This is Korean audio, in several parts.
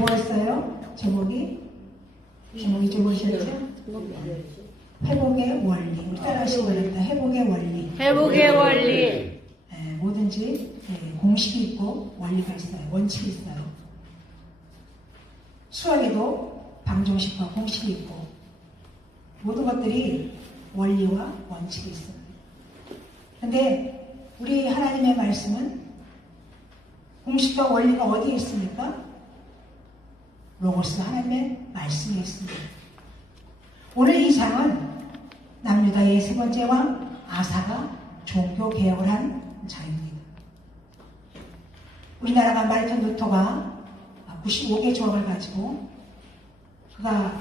뭐였어요? 제목이 뭐셨죠? 회복의 원리. 우리 따라하시기 바랍니다. 회복의 원리. 회복의 원리. 뭐든지 공식이 있고 원리가 있어요. 원칙이 있어요. 수학에도 방정식과 공식이 있고 모든 것들이 원리와 원칙이 있습니다. 그런데 우리 하나님의 말씀은 공식과 원리가 어디에 있습니까? 로고스 하나님의 말씀에 있습니다. 오늘 이 장은 남유다의 세 번째 왕 아사가 종교 개혁을 한 장입니다. 우리나라가 말튼 루터가 95개 조항을 가지고 그가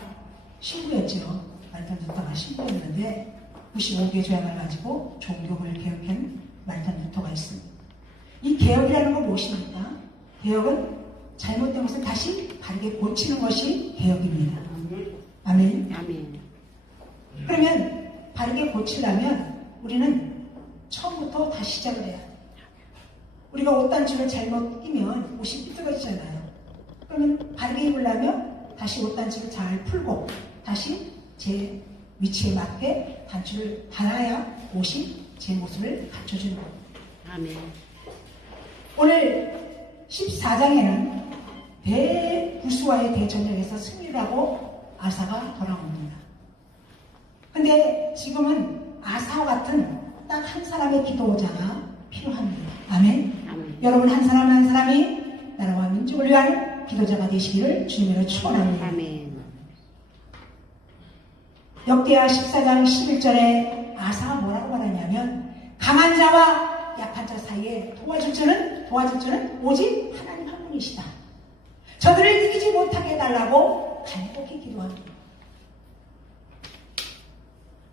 신부였죠. 말튼 루터가 신부였는데 95개 조항을 가지고 종교를 개혁한 말튼 루터가 있습니다. 이 개혁이라는 건 무엇입니까? 개혁은 잘못된 것을 다시 바르게 고치는 것이 개혁입니다. 아멘. 아멘. 그러면 바르게 고치려면 우리는 처음부터 다시 시작을 해야 돼요. 우리가 옷단추를 잘못 끼면 옷이 삐뚤어지잖아요. 그러면 바르게 입으려면 다시 옷단추를 잘 풀고 다시 제 위치에 맞게 단추를 달아야 옷이 제 모습을 갖춰주는 겁니다. 아멘. 오늘 14장에는 대구스와의 대전쟁에서 승리를 하고 아사가 돌아옵니다. 근데 지금은 아사와 같은 딱 한 사람의 기도자가 필요합니다. 아멘. 아멘. 여러분 한 사람 한 사람이 나라와 민족을 위한 기도자가 되시기를 주님으로 축원합니다. 아멘. 역대하 14장 11절에 아사가 뭐라고 말하냐면 강한 자와 약한 자 사이에 도와줄 자는 오직 하나님 한 분이시다. 저들을 이기지 못하게 해달라고 간곡히 기도합니다.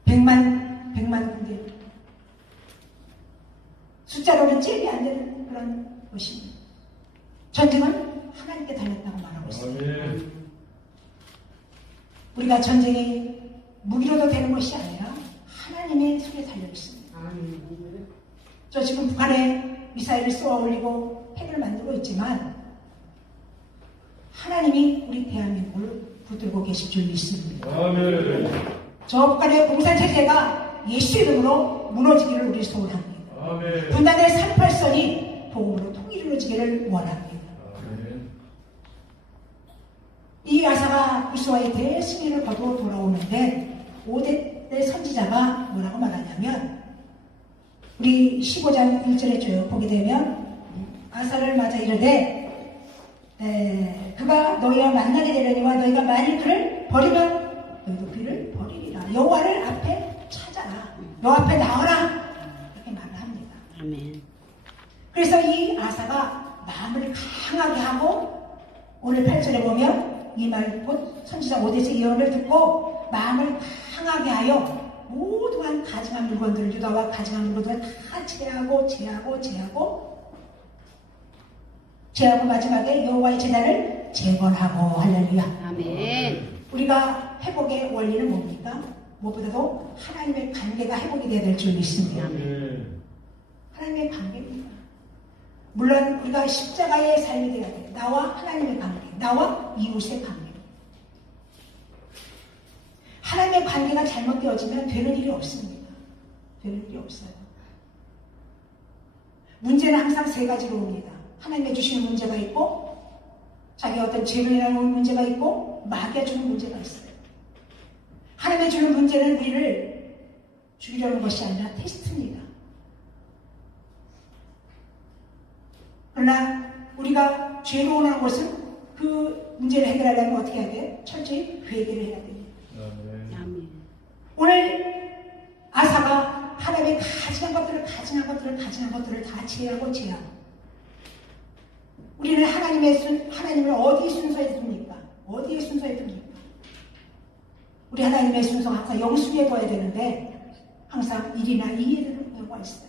100만 군대 숫자로는 잽이 안 되는 그런 것입니다. 전쟁은 하나님께 달렸다고 말하고 있습니다. 우리가 전쟁이 무기로도 되는 것이 아니라 하나님의 손에 달려 있습니다. 저 지금 북한에 미사일을 쏘아 올리고 핵을 만들고 있지만 하나님이 우리 대한민국을 붙들고 계실 줄 믿습니다. 아멘. 저 북한의 공산체제가 예수 이름으로 무너지기를 우리 소원합니다. 아멘. 분단의 38선이 복음으로 통일이 이루어지기를 원합니다. 아멘. 이 아사가 구스와의 대승리를 거두어 돌아오는데 5대 선지자가 뭐라고 말하냐면 우리 15장 1절에 쭉 보게 되면 아사를 맞아 이르되 그가 너희와 만나게 되려니와 너희가 만일 그를 버리면 너희도 그를 버리리라. 여호와를 앞에 찾아라. 너 앞에 나와라. 이렇게 말을 합니다. 아멘. 그래서 이 아사가 마음을 강하게 하고 오늘 8절에 보면 이 말 곧 선지자 5대째 예언을 듣고 마음을 강하게 하여 모두한 가증한 물건들을 유다와 가증한 물건들을 다 제하고 마지막에 여호와의 제단을 재건하고 할렐루야. 아멘. 우리가 회복의 원리는 뭡니까? 무엇보다도 하나님의 관계가 회복이 되어야 될 줄 믿습니다. 아멘. 하나님의 관계입니다. 물론 우리가 십자가의 삶이 되어야 돼요. 나와 하나님의 관계, 나와 이웃의 관계. 하나님의 관계가 잘못되어지면 되는 일이 없습니다. 되는 일이 없어요. 문제는 항상 세 가지로 옵니다. 하나님의 주시는 문제가 있고 자기 어떤 죄로 인한 문제가 있고 마귀가 주는 문제가 있어요. 하나님의 주는 문제는 우리를 죽이려는 것이 아니라 테스트입니다. 그러나 우리가 죄로 오는 것은 그 문제를 해결하려면 어떻게 해야 돼요? 철저히 회개를 해야 됩니다. 아멘. 오늘 아사가 하나님의 가증한 것들을 다 제하고 우리는 하나님을 어디에 순서에 둡니까? 어디에 순서에 둡니까? 우리 하나님의 순서가 항상 영수에 둬야 되는데 항상 1이나 2에 두는 경우가 있어요.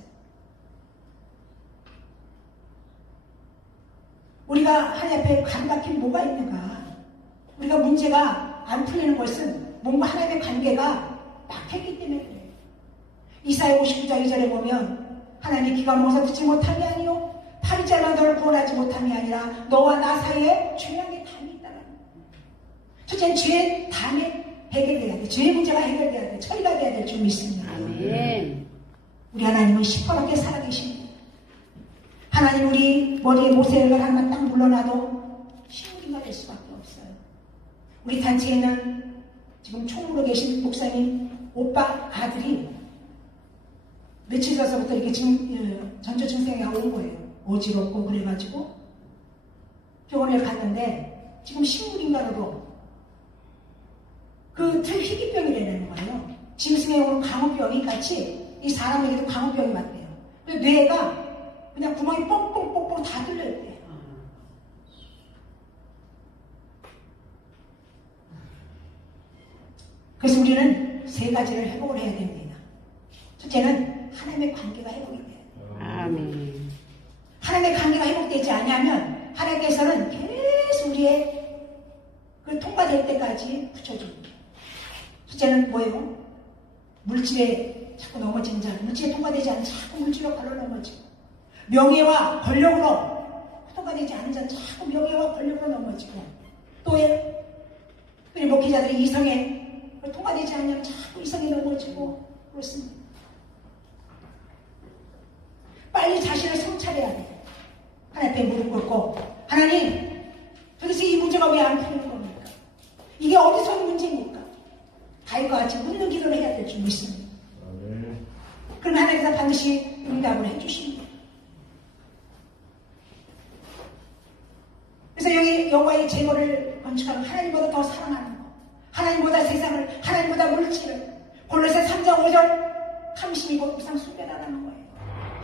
우리가 하나님 앞에 간박힌 뭐가 있는가? 우리가 문제가 안 풀리는 것은 뭔가 하나님의 관계가 막혔기 때문에 그래요. 이사야 59장 2절에 보면 하나님의 귀가 먹어서 듣지 못함이 아니요 팔이 짧아 너를 구원하지 못함이 아니라 너와 나 사이에 중요한 게 담이 있다는 첫째는 죄 다음에 해결돼야 돼. 죄의 문제가 해결돼야 돼. 처리가 돼야 될 줄 믿습니다. 아멘. 우리 하나님은 시퍼렇게 살아계십니다. 하나님 우리 머리에 모세를 하나만 딱 물러나도 시우리가 될 수밖에 없어요. 우리 단체에는 지금 총무로 계신 목사님 오빠 아들이 며칠 전서부터 이렇게 지금 전조 증상이 온 거예요. 어지럽고 그래가지고 병원에 갔는데 지금 식물인간으로 그 희귀병이라는 거예요. 짐승에 오는 광우병이 같이 이 사람에게도 광우병이 맞대요. 뇌가 그냥 구멍이 뻥뻥뻥뻥 다 뚫려있대요. 그래서 우리는 세 가지를 회복을 해야 됩니다. 첫째는 하나님의 관계가 회복이 돼요. 아멘. 하나님의 관계가 회복되지 않으면 하나님께서는 계속 우리의 그 통과될 때까지 붙여줍니다. 첫째는 뭐예요? 물질에 자꾸 넘어지는 자, 물질에 통과되지 않는 자꾸 물질로 걸러 넘어지고, 명예와 권력으로 통과되지 않는 자는 자꾸 명예와 권력으로 넘어지고, 또 우리 목회자들이 이성에 통과되지 않으면 자꾸 이성에 넘어지고 그렇습니다. 빨리 자신을 성찰해야 돼요. 하나님 앞에 무릎 꿇고, 하나님 도대체 이 문제가 왜 안 풀리는 겁니까? 이게 어디서 온 문제입니까? 다윗과 같이 묻는 기도를 해야 될 줄 믿습니다. 그럼 하나님께서 반드시 응답을 해주십니다. 그래서 여기 여호와의 제물을 건축하면 하나님보다 더 사랑하는 거, 하나님보다 세상을, 하나님보다 물질을, 골로새 3장 5절 탐심이고 우상 숭배하라는 거예요.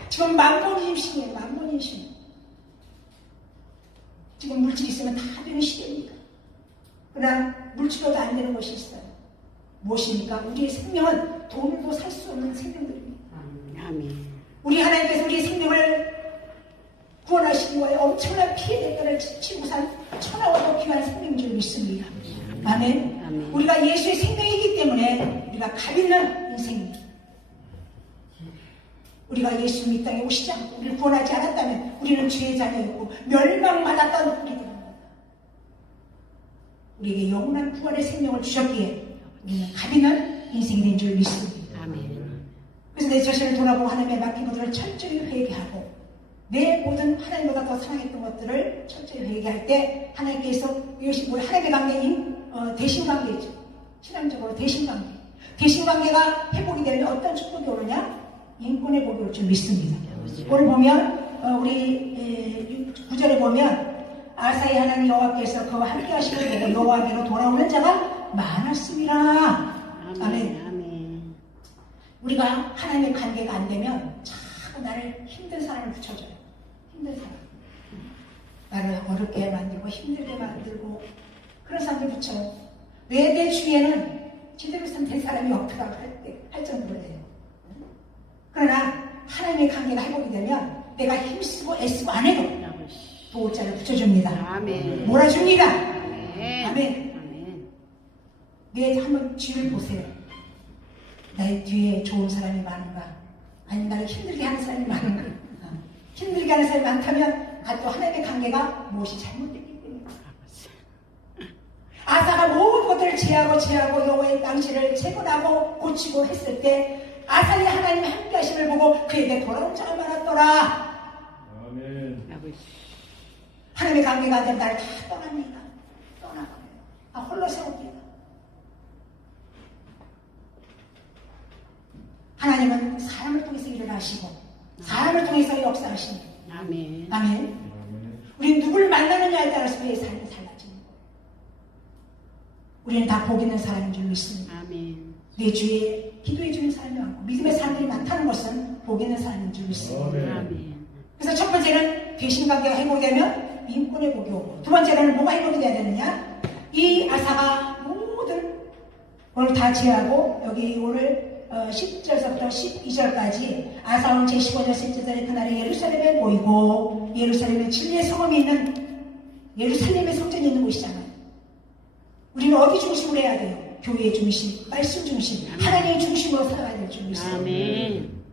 지금 만본인심이에요. 만본인심. 지금 물질이 있으면 다 되는 시대입니다. 그러나 물질로도 안 되는 것이 있어요. 무엇입니까? 우리의 생명은 돈으로 살 수 없는 생명들입니다. 아멘. 우리 하나님께서 우리의 생명을 구원하시기 위해 엄청난 피해 대가를 치고 산 천하와도 귀한 생명인 줄 믿습니다. 아멘. 아멘. 우리가 예수의 생명이기 때문에 우리가 값 있는 인생입니다. 우리가 예수님 이 땅에 오시지 않고 우리를 구원하지 않았다면 우리는 죄의 자녀였고 멸망받았던 우리들입니다. 우리에게 영원한 구원의 생명을 주셨기에 우리는 값 있는 인생이 된 줄 믿습니다. 아멘. 그래서 내 자신을 돌아보고 하나님의 맡긴 것들을 철저히 회개하고 내 모든 하나님보다 더 사랑했던 것들을 철저히 회개할 때 하나님께서 이것이 우리 하나님의 관계인 대신관계이죠. 신앙적으로 대신관계. 대신관계가 회복이 되면 어떤 축복이 오느냐? 인권의 복이 올 줄 믿습니다. 오늘 보면 우리 9절에 보면 아사의 하나님 여호와께서 그와 함께 하시는 보고 여호와께로 돌아오는 자가 많았습니다. 아멘. 아멘. 우리가 하나님의 관계가 안 되면 자꾸 나를 힘든 사람을 붙여줘요. 힘든 사람. 나를 어렵게 만들고 힘들게 만들고 그런 사람들 붙여요. 왜 내 주위에는 제대로 된 사람이 없더라고 할 정도로 해요. 그러나 하나님의 관계가 회복이 되면 내가 힘쓰고 애쓰고 안 해도 보호자를 붙여줍니다. 아멘. 몰아줍니다. 아멘. 아멘. 아멘. 내 한번 뒤를 보세요. 나의 뒤에 좋은 사람이 많은가? 아니면 나를 힘들게 하는 사람이 많은가? 힘들게 하는 사람이 많다면 또 하나님의 관계가 무엇이 잘못됐기 때문에. 아사가 모든 것들을 제하고 여호와의 당시를 재건하고 고치고 했을 때 아사의 하나님의 함께 하심을 보고 그에게 돌아온 자가 많았더라. 아멘. 하나님의 관계가 안 되면 나를 다 떠납니다. 떠나버려요. 홀로 세웁니다. 하나님은 사람을 통해서 일을 하시고 사람을 통해서 역사하십니다. 아멘. 아멘. 우리는 누굴 만나느냐에 따라서 그의 삶이 달라지는 거예요. 우리는 다 복 있는 사람인 줄 믿습니다. 아멘. 내 주위에 기도해주는 사람이 많고 믿음의 사람들이 많다는 것은 복 있는 사람인 줄 믿습니다. 아멘. 그래서 첫 번째는 대신관계가 회복되면 인권의 복이 오고, 두 번째는 뭐가 회복이 돼야 되느냐? 이 아사가 모든 오늘 다 제하고 여기 오늘 10절서부터 12절까지 아사온 제15년 셋째 달에 그날에 예루살렘에 모이고, 예루살렘에 진리의 성읍이 있는 예루살렘의 성전이 있는 곳이잖아요. 우리는 어디 중심으로 해야 돼요? 교회의 중심, 말씀 중심, 하나님의 중심으로 살아가야 될 줄 믿습니다. 아멘.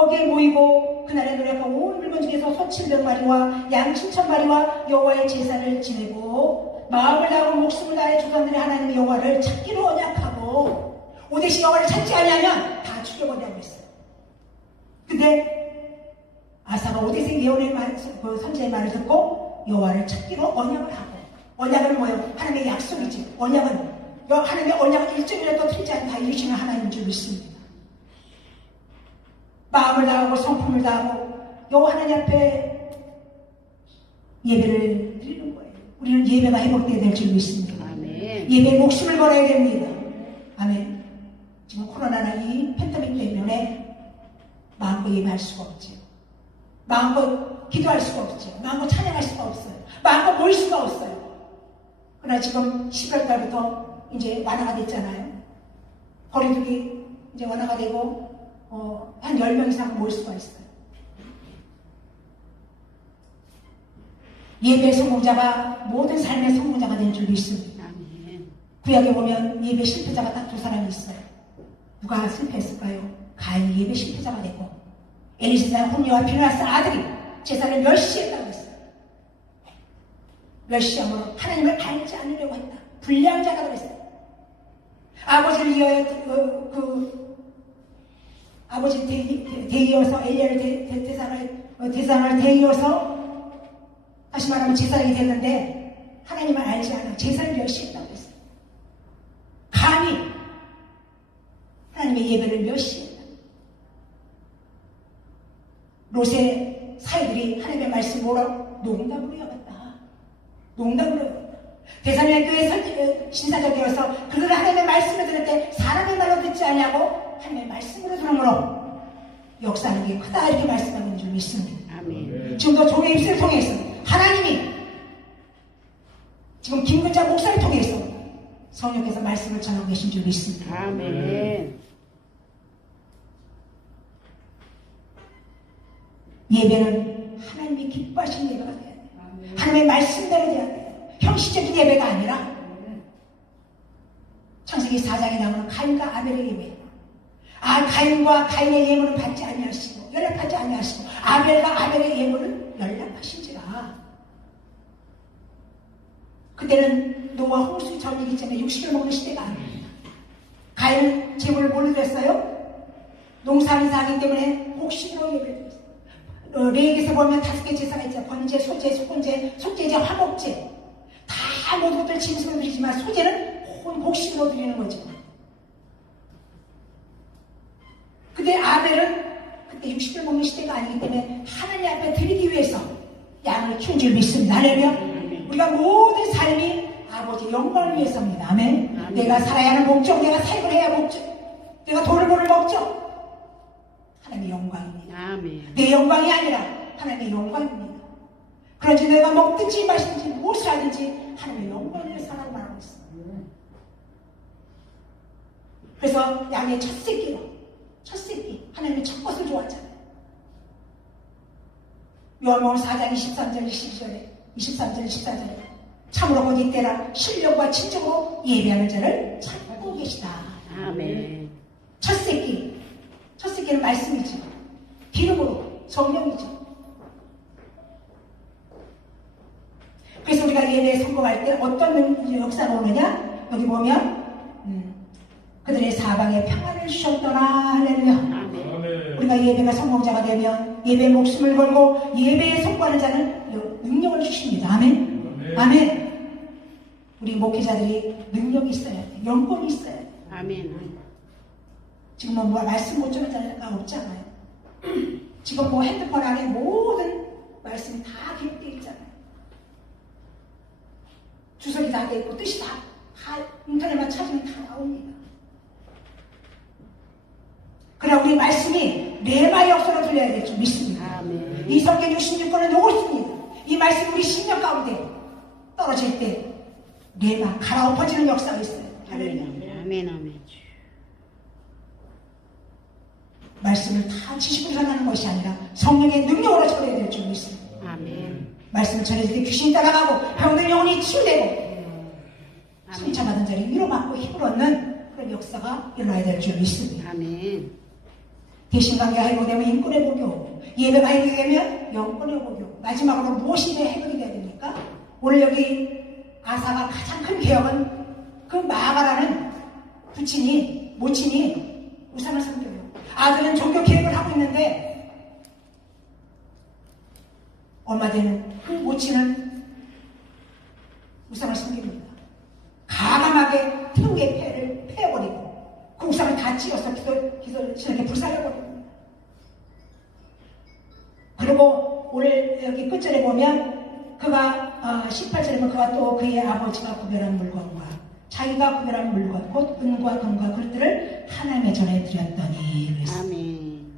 거기에 모이고 그날의 노력과 온 물건 중에서 소 700마리와 양 7,000마리와 여호와의 제사를 지내고 마음을 다하고 목숨을 다해 조상들의 하나님 여호와를 찾기로 언약하고 오대시 여호와를 찾지 않으면 다 죽여버리라고 했어요. 근데 아사가 오대시 예언의 그 선지자의 말을 듣고 여호와를 찾기로 언약을 하고, 언약은 뭐예요? 하나님의 약속이지. 언약은 하나님의 언약은 일정이라도 틀리지 않다 이루시는 하나님인 줄 믿습니다. 마음을 다하고 성품을 다하고 여호와 하나님 앞에 예배를 드리는 거예요. 우리는 예배가 회복되어야 될 줄 믿습니다. 아멘. 예배에 목숨을 걸어야 됩니다. 아멘. 지금 코로나나 이 팬데믹 때문에 마음껏 예배할 수가 없죠. 마음껏 기도할 수가 없죠. 마음껏 찬양할 수가 없어요. 마음껏 모일 수가 없어요. 그러나 지금 10월달부터 이제 완화가 됐잖아요. 거리두기 이제 완화가 되고 한 10명 이상 모일 수가 있어요. 예배 성공자가 모든 삶의 성공자가 될 줄 믿습니다. 아멘. 구약에 보면 예배 실패자가 딱 두 사람이 있어요. 누가 실패했을까요? 가인이 예배 실패자가 되고 엘리사가 홈리와 피느하스 아들이 제사를 멸시했다고 했어요. 멸시함으로 하나님을 알지 않으려고 했다. 불량자가 그랬어요. 아버지를 이어야 아버지 대이어서 엘리야를 대상을 대이어서 다시 말하면 제사장이 됐는데 하나님을 알지 않아 제사를 멸시했다고 했어요. 감히 하나님의 예배를 멸시했다. 롯의 사이들이 하나님의 말씀 뭐라고? 농담으로 여겼다. 농담으로 여겼다. 대사님의 교회 신사적이어서 그들은 하나님의 말씀을 들을 때 사람의 말로 듣지 않냐고 하나님의 말씀으로 들으므로 역사하는 게 크다 이렇게 말씀하는 줄 믿습니다. 아멘. 지금도 종의 입술을 통해서 하나님이 지금 김근자 목사를 통해서 성령께서 말씀을 전하고 계신 줄 믿습니다. 아멘. 예배는 하나님이 기뻐하시는 예배가 돼야 돼요. 하나님의 말씀대로 돼야 돼요. 형식적인 예배가 아니라 창세기 4장에 나오는 가인과 아벨의 예배. 가인과 가인의 예물은 받지 아니하시고 연락하지 아니하시고 아벨과 아벨의 예물은 연락하신지라. 그때는 노아 홍수 전이기 때문에 육식을 먹는 시대가 아닙니다. 가인은 제물을 뭘로 드렸어요? 농사하는 사기 때문에 곡식으로 예배를 드렸어요. 레위기에서 보면 5개 제사가 있죠. 번제, 소제, 속건제, 속제제, 화목제. 다 모든 것들 짐승으로 드리지만 소제는 온 곡식으로 드리는 거죠. 근데 아벨은 그때 육식을 먹는 시대가 아니기 때문에 하나님 앞에 드리기 위해서 양을 키운 줄 믿습니다. 할렐루야. 우리가 모든 삶이 아버지 영광을 위해서입니다. 아멘. 아멘. 내가 살아야 하는 목적, 내가 사역을 해야 목적, 내가 돈을 버는 목적, 하나님의 영광입니다. 아멘. 내 영광이 아니라 하나님의 영광입니다. 그런지 내가 먹든지 마시든지 무엇을 하든지 하나님의 영광을 위해서 하나님 말하고 있습니다. 그래서 양의 첫 새끼 하나님이 첫 것을 좋아하잖아요. 요한복음 4장 23절 23절 24절에 참으로 곧 이때라 신령과 진정으로 예배하는 자를 찾고 계시다. 아멘. 첫 새끼는 말씀이죠. 기름으로 성령이죠. 그래서 우리가 예배에 성공할 때 어떤 역사가 오느냐? 여기 보면 그들의 사방에 평안을 주셨더라. 할렐루야. 아멘. 우리가 예배가 성공자가 되면 예배에 목숨을 걸고 예배에 성공하는 자는 능력을 주십니다. 아멘. 아멘. 우리 목회자들이 능력이 있어야 돼. 영권이 있어야 돼. 아멘. 지금 뭐 말씀 못 주는 자가 없잖아요. 지금 뭐 핸드폰 안에 모든 말씀이 다 기록되어 있잖아요. 주석이 다 돼 있고 뜻이 다 인터넷만 찾으면 다 나옵니다. 그러나 우리 말씀이 레마 역사로 들려야 될 줄 믿습니다. 아멘. 이 성경 66권은 요것입니다. 이 말씀이 우리 신령 가운데 떨어질 때 레마 갈아엎어지는 역사가 있어요. 아멘. 아멘. 아멘. 말씀을 다 지식으로 전하는 것이 아니라 성령의 능력으로 전해야 될 줄 믿습니다. 아멘. 말씀을 전해질 때 귀신이 따라가고 병든 영혼이 치유되고 아멘. 상처받은 자를 위로받고 힘을 얻는 그런 역사가 일어나야 될 줄 믿습니다. 아멘. 대신관계 해보게 되면 인권의 복교, 예배가 해보게 되면 영권의 복교, 마지막으로 무엇이 해보게 돼야 됩니까? 오늘 여기 아사가 가장 큰 개혁은 그 마아가라는 부친이, 모친이 우상을 섬겨요. 아들은 종교 개혁을 하고 있는데 얼마 되는 그 모친은 우상을 섬깁니다. 가감하게 태우의 폐를 패버리고 그 우상을 다 찌어서 기도신에게 불살려버립니다. 그리고 오늘 여기 끝절에 보면 그가 18절에 보면 그가 또 그의 아버지가 구별한 물건과 자기가 구별한 물건 곧 은과 금과 그릇들을 하나님의 전에 드렸더니 그랬습니다. 아멘.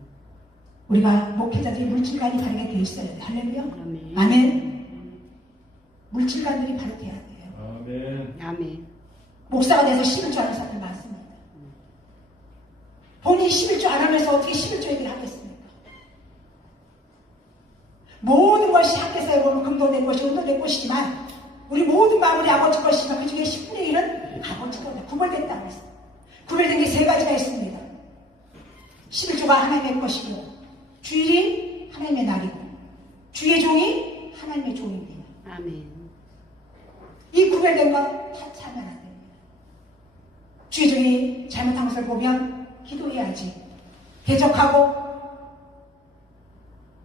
우리가 목회자들이 물질관이 바르게 되어 있어야 돼. 할렐루야. 아멘. 아멘. 물질관들이 바르게 해야 돼요. 아멘. 아멘. 목사가 돼서 11조 하는 사람들 많습니다. 본인이 11조 안 하면서 어떻게 11조 얘기를 하겠습니까? 모든 것이 학교에서 보면 금도 된 것이 은도 된 것이지만 우리 모든 마음이 아버지 것이지만 그 중에 10분의 1은 아버지 것이다. 구별됐다고 했어요. 구별된 게 세 가지가 있습니다. 11조가 하나님의 것이고 주일이 하나님의 날이고 주의 종이 하나님의 종입니다. 아멘. 이 구별된 것 다 차면 안 됩니다. 주의 종이 잘못한 것을 보면 기도해야지. 대적하고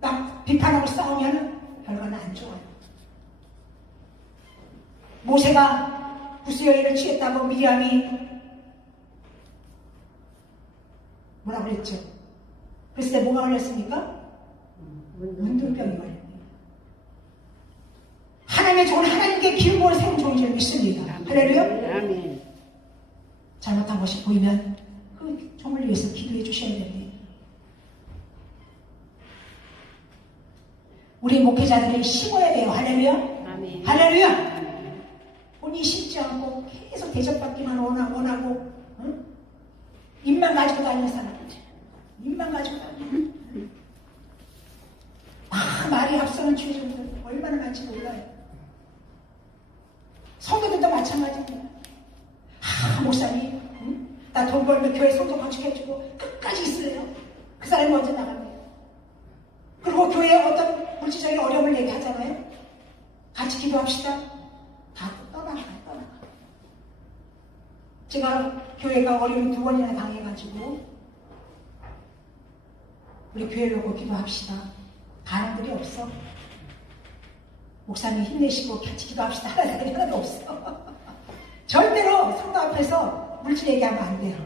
막 비판하고 싸우면 결과는 안 좋아요. 모세가 구스여인을 취했다고 미리암이 뭐라고 그랬죠? 그랬을 때 뭐가 걸렸습니까? 문둥병이 걸립니다. 하나님의 종은 하나님께 기름으로 세운 종인 줄 믿습니다. 할렐루야. 아멘. 잘못한 것이 보이면 그 종을 위해서 기도해 주셔야 됩니다. 우리 목회자들이 심어야 돼요. 할렐루야. 아멘. 할렐루야. 본인이 심지 않고 계속 대접받기만 원하고 응? 입만 가지고 다니는 사람들. 입만 가지고 다니는 말이 앞서는 주의종들 얼마나 많지 몰라요. 성도들도 마찬가지입니다. 목사님 응? 나 돈 벌면 교회 성도 건축해주고 끝까지 있을래요. 그 사람이 먼저 나갑니다. 그리고 교회에 어떤 물질적인 어려움을 얘기하잖아요. 같이 기도합시다. 다 떠나가요. 제가 교회가 어려움이 2번이나 당해가지고 우리 교회 놓고 기도합시다. 가는 분이 없어. 목사님 힘내시고 같이 기도합시다. 하는 사람이 하나도 없어. 절대로 성도 앞에서 물질 얘기하면 안 돼요.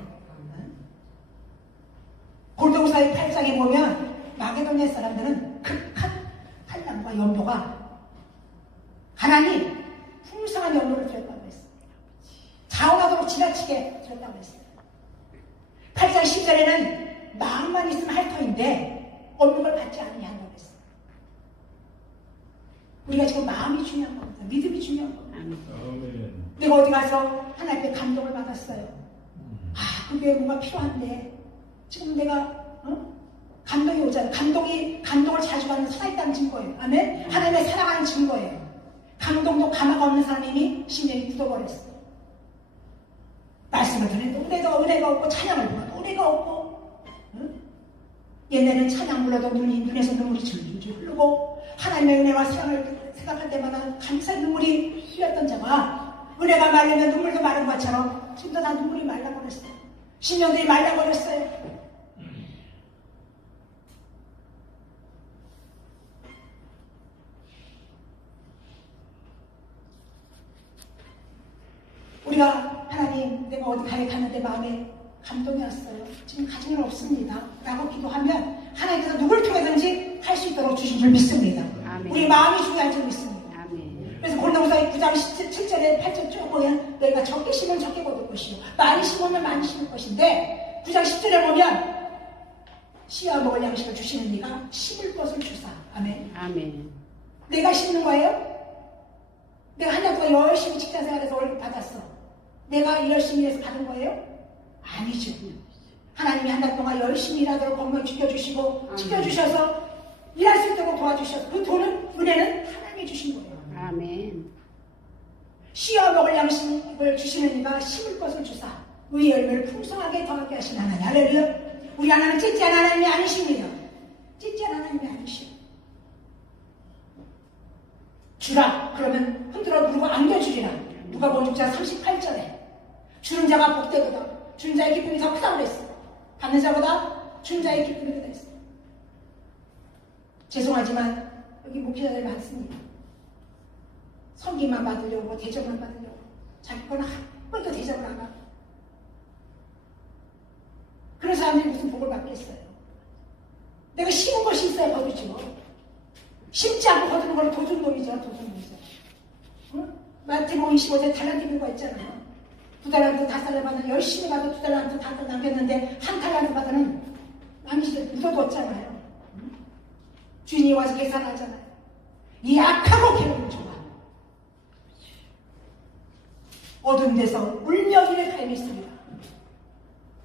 골동사의 8장에 보면 마게도냐 사람들은 극한 환난과 연보가 하나님 풍성한 연보를 주었다고 했어요. 자원하도록 지나치게 주었다고 했어요. 8장 10절에는 마음만 있으면 할 터인데 없는 걸 받지 않느냐고 했어요. 우리가 지금 마음이 중요한 겁니다. 믿음이 중요한 겁니다. 아멘. 내가 어디 가서 하나님의 감동을 받았어요. 그게 뭔가 필요한데 지금 내가 감동이 오잖아요. 감동을 자주 받는 살아있다는 증거예요. 아멘? 하나님의 사랑하는 증거예요. 감동도 가마가 없는 사람이 심령이 굳어버렸어요. 말씀을 듣는데 은혜가 없고 찬양을 불러도 은혜가 없고 옛날에는 찬양 불러도 눈에서 눈물이 줄줄 흐르고 하나님의 은혜와 사랑을 생각할 때마다 감사의 눈물이 흘렸던 자가 은혜가 마르면 눈물도 마른 것처럼 지금도 다 눈물이 말라버렸어요. 심령들이 말라버렸어요. 우리가 하나님 내가 어디 갔는데 마음에 감동이 왔어요. 지금 가진 건 없습니다. 라고 기도하면 하나님께서 누굴 통해든지 할 수 있도록 주신 줄 믿습니다. 아멘. 우리 마음이 중요한 줄 믿습니다. 아멘. 그래서 골동사의 9장 7절에 8절 쭉 보면 너희가 적게 심으면 적게 거둘 것이요 많이 심으면 많이 심을 것인데 9장 10절에 보면 씨와 먹을 양식을 주시는 이가 심을 것을 주사. 아멘. 아멘. 내가 심는 거예요? 내가 한 년 동안 열심히 직장생활에서 월급 받았어. 내가 열심히 해서 받은 거예요? 아니죠. 하나님이 한 달 동안 열심히 일하도록 건강 지켜주시고 지켜주셔서 일할 수 있도록 도와주셔서 그 돈은 은혜는 하나님이 주신 거예요. 아멘. 씨와 먹을 양식을 주시는 이가 심을 것을 주사 의의 열매를 풍성하게 더하게 하신 하나님. 할렐루야. 우리 하나님은 찌찌한 하나님이 아니십니다. 찌찌한 하나님이 아니시오. 주라 그러면 흔들어 누르고 안겨주리라. 누가복음 6장 38절에 주는 자가 복되거든 주는 자의 기쁨이 더 크다고 그랬어. 받는 자보다 주는 자의 기쁨이 크다 했어. 죄송하지만 여기 목회자들 많습니다. 성기만 받으려고 대접만 받으려고 자기 거는 한 번도 대접을 안 하고 그런 사람들이 무슨 복을 받겠어요. 내가 심은 것이 있어야 거두지 뭐. 심지 않고 거두는 건 도둑놈이죠. 도둑놈이죠. 응? 마태복음 25절 달란트 비유가 있잖아요. 2달란트 5달란트 받은 열심히 받아 2달란트 5달란트 남겼는데 1달란트 받아는 남기시대 묻어뒀잖아요. 응? 주인이 와서 계산하잖아요. 이 악하고 괴로운 종아 어두운 데서 울며기를 갈밌습니다.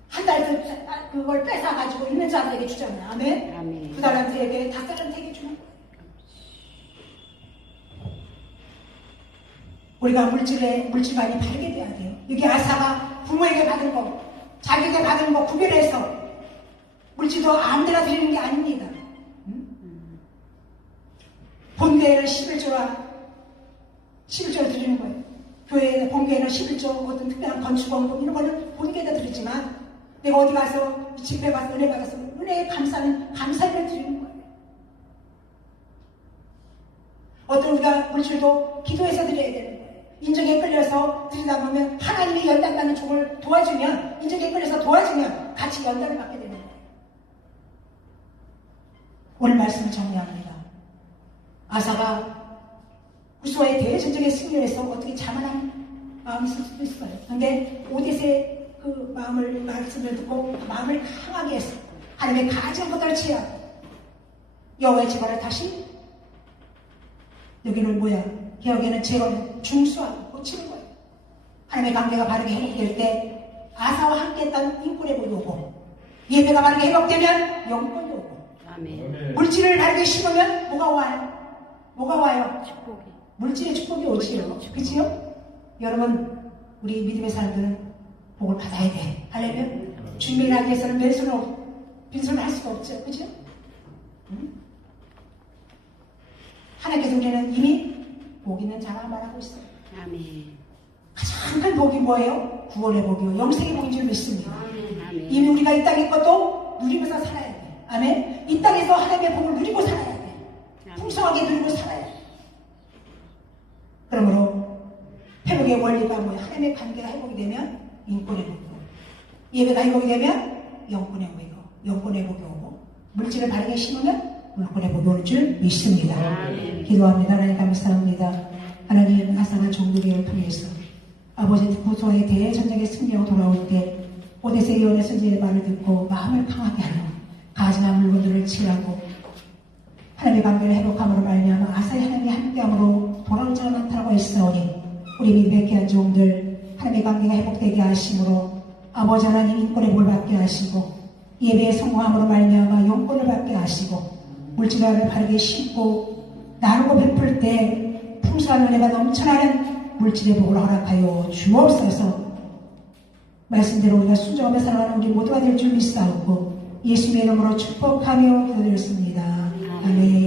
한 달 그걸 뺏어가지고 있는 자들에게 주잖아요. 아멘? 아멘. 2달란트에게 5달란트에게 주는 거예요. 우리가 물질관이 바르게 돼야 돼요. 여기 아사가 부모에게 받은 거, 자기에게 받은 거 구별해서 물질도 아무데나 드리는 게 아닙니다. 본교회는 11조를 드리는 거예요. 교회에 본교회는 11조 어떤 특별한 건축원금 이런 거는 본교회에다 드리지만 내가 어디 가서 집회 가서 은혜 받아서 은혜에 감사는 감사를 드리는 거예요. 어떤 우리가 물질도 기도해서 드려야 되는 거예요. 인정에 끌려서 드리다 보면 하나님이 연단받는 종을 도와주면 인정에 끌려서 도와주면 같이 연단을 받게 되는 거예요. 오늘 말씀을 정리합니다. 아사가 구스와의 대전적인 승리를 해서 어떻게 자만한 마음이 있을 수도 있어요. 그런데 오뎃의 그 말씀을 듣고 마음을 강하게 했어. 하나님의 가진 것들을 취하고 여호와의 제발을 다시 여기는 뭐야? 개혁에는 제거는 중수하고 고치는 거예요. 하나님의 관계가 바르게 회복될 때 아사와 함께 했던 인권의 복이 오고 예배가 바르게 회복되면 영권이 오고 아멘. 물질을 바르게 심으면 뭐가 와요? 뭐가 와요? 축복이. 물질의 축복이 오지요. 그치요? 여러분 우리 믿음의 사람들은 복을 받아야 돼. 할렐루야. 주님을 하기 위해서는 빈손을 할 수가 없죠. 그죠? 응? 하나님께서 우리는 이미 복 있는 자라 말하고 있어요. 아멘. 가장 큰 복이 뭐예요? 구원의 복이요. 영생의 복인 줄 믿습니다. 아멘. 이미 우리가 이 땅의 것도 누리면서 살아야 돼. 아멘. 이 땅에서 하나님의 복을 누리고 살아야 돼. 풍성하게 누리고 살아야 돼. 그러므로 회복의 원리가 뭐예요? 하나님의 관계가 회복이 되면 인권의 복이 오고 예배가 회복이 되면 영권의 복이 오고 물질을 바르게 심으면 물권의 복이 올 줄 믿습니다. 아멘. 기도합니다. 하나님 감사합니다. 하나님 아사가 종교개혁을 통해서 아버지 구소의 대전쟁의 승리하고 돌아올 때 오뎃의 예언의 선지의 말을 듣고 마음을 강하게 하여 가증한 물건들을 취하고 하나님의 관계를 회복함으로 말미암아 아사의 하나님의 함께함으로 돌아올 자가 많다고 했사오니 우리 믿음의 귀한 종들 하나님의 관계가 회복되게 하심으로 아버지 하나님 인권의 복을 받게 하시고 예배에 성공함으로 말미암아 영권을 받게 하시고 물질을 바르게 심고 나누고 베풀 때 풍성한 은혜가 넘쳐나는 물질의 복을 허락하여 주옵소서. 말씀대로 우리가 순종하며 살아가는 우리 모두가 될 줄 믿사옵고 예수님의 이름으로 축복하며 기도드렸습니다. 아멘.